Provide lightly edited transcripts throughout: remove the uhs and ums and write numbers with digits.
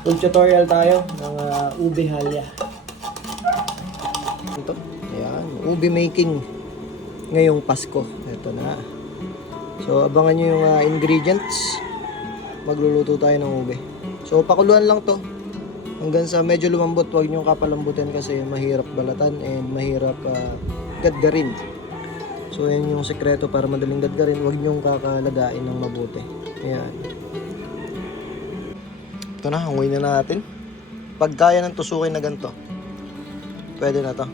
Full tutorial tayo ng ube halya. Ito, ayan, ube making ngayong Pasko. Ito na. So, abangan nyo yung ingredients. Magluluto tayo ng ube. So, pakuluan lang to. Hanggang sa medyo lumambot, huwag nyo kapalambutin kasi mahirap balatan and mahirap gadgarin. So, yan yung sekreto para madaling gadgarin. Huwag nyo kakalagain ng mabuti. Ayan. Ito na, hangoy na natin. Pag kaya ng tusukin na ganito, pwede na to.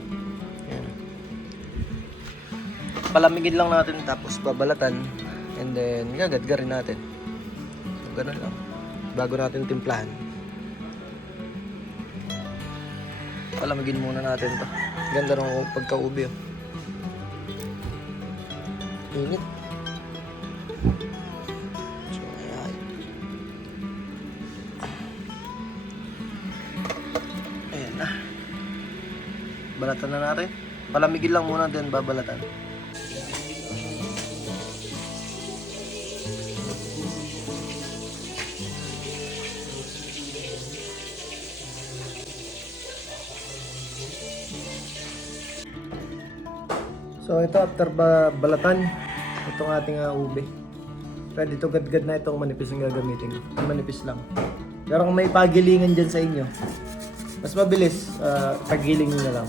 Ayan. Palamigin lang natin tapos babalatan and then gagadgarin natin. So, ganun lang. Bago natin timplahan. Palamigin muna natin to. Ganda ng pagka-ube. Init. So, ayan. Ayan na. Balatan na natin. Palamigin lang muna din babalatan. So ito after balatan itong ating ube. Pwede ito gadgad na itong manipis ang gagamitin. Manipis lang. Pero kung may pagilingan dyan sa inyo, mas mabilis, pagiling nyo na lang.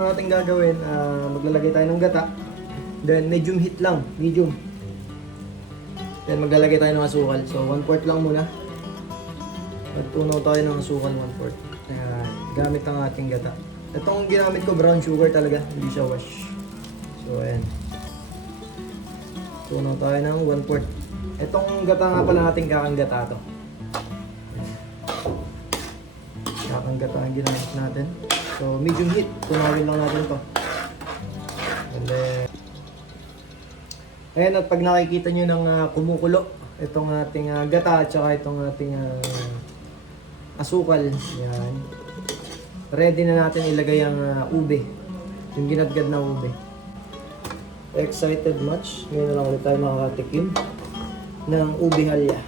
Ang ating gagawin, maglalagay tayo ng gata. Then medium heat lang, medium. Then maglalagay tayo ng asukal. So 1/4 lang muna. Magtunaw tayo ng asukal 1/4. Ayan, gamit ang ating gata. Itong ginamit ko brown sugar talaga, hindi siya wash. So ayan. Tunaw tayo ng 1/4. Itong gata nga pala natin kakanggata to. Kakanggata ang ginamit natin. So medium heat, tunawin lang natin to. And then ayan, at pag nakikita nyo ng kumukulo itong ating gata at saka itong ating asukal, yan. Ready na natin ilagay ang ube. Yung ginadgad na ube. Excited much? Ngayon na lang ulit tayo makakatikim ng ube halya.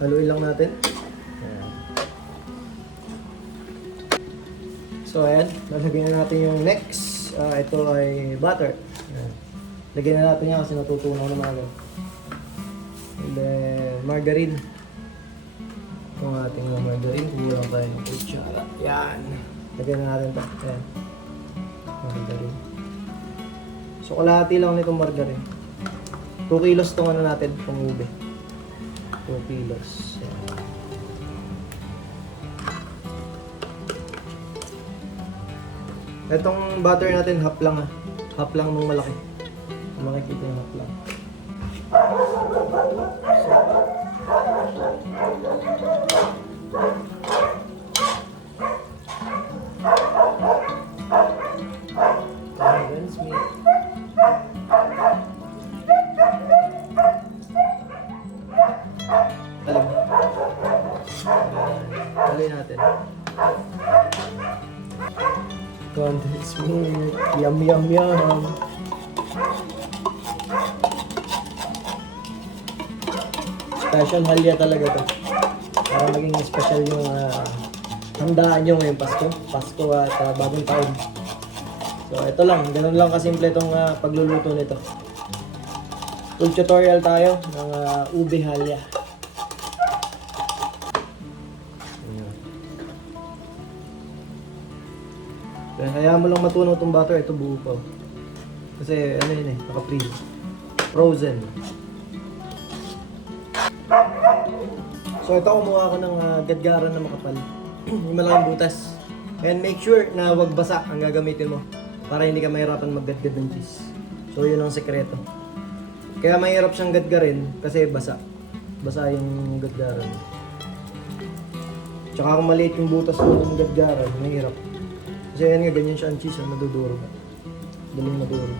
Haluin lang natin. So ayan, lalagyan na natin yung next. Ito ay butter. Ayan. Lagyan na natin yan kasi natutunaw na mga ganun. And then margarine. Itong ating margarine. Kulang tayo ng kutsara. Yan. Lagyan na natin ito. Ayan. Margarine. So kalahati lang nitong margarine. 2 kilos itong ano natin, itong ube. 2 kilos. Ayan. Itong butter natin, half lang half lang nung malaki. Makikita yung half lang. Condensed milk. Tali natin. Condensed milk. Yum, yum, yum. Special halya talaga to. Para maging special yung handaan nyo ngayong Pasko. Pasko at bagong taon. So ito lang. Ganun lang kasimple itong pagluluto nito. Full tutorial tayo ng ube halya. Hayaan mo lang matunaw itong butter. Ito buo pa. Kasi ano yun naka-freeze. Frozen. So ito kumuha ko ng gadgaran na makapal. Yung malaking butas. And make sure na wag basa ang gagamitin mo. Para hindi ka mahirapan maggadgad ng cheese. So yun ang sekreto. Kaya mahirap siyang gadgarin kasi basa. Basa yung gadgaran. Tsaka kung maliit yung butas mo ng gadgaran, mahirap. Kasi yan nga, ganyan siya ang cheese, naduduro. Daling maduro.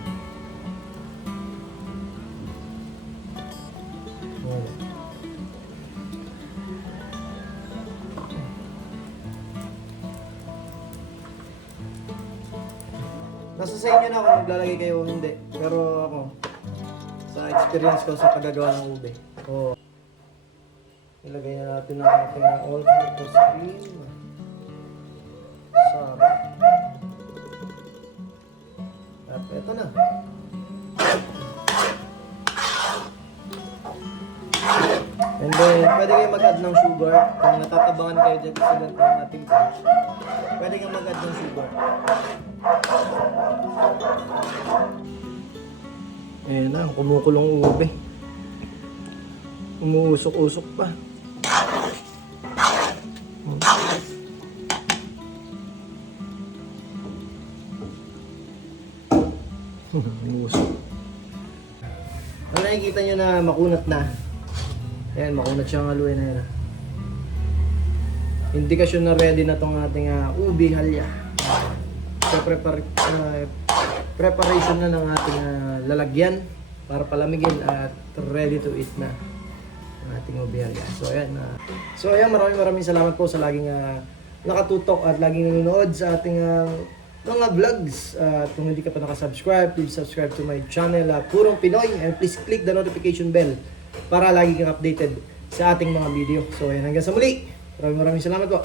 Nasa sa inyo na kung maglalagay kayo o hindi. Pero ako, sa experience ko sa paggagawa ng ube. So, ilagay na natin ang ating all-purpose cream. Sarap. At eto na. And then, pwede kayo mag-add ng sugar. Kung natatabangan kayo dyan kasi ganito ang ating punch, pwede kang mag-add ng sugar. Ayan na, kumukulong ube. Umuusok-usok pa. Umuusok. Ang nakikita nyo na makunat na. Ayan, makunat siyang haluin na yan. Indikasyon na ready na tong ating ubi halya. So, preparation na ng ating lalagyan para palamigin at ready to eat na ang ating ubi halya. So, ayan, maraming salamat po sa laging nakatutok at laging nanonood sa ating mga vlogs. Kung hindi ka pa nakasubscribe, please subscribe to my channel, Purong Pinoy, and please click the notification bell para lagi kang updated sa ating mga video. So, ayan, hanggang sa muli. Maraming salamat po.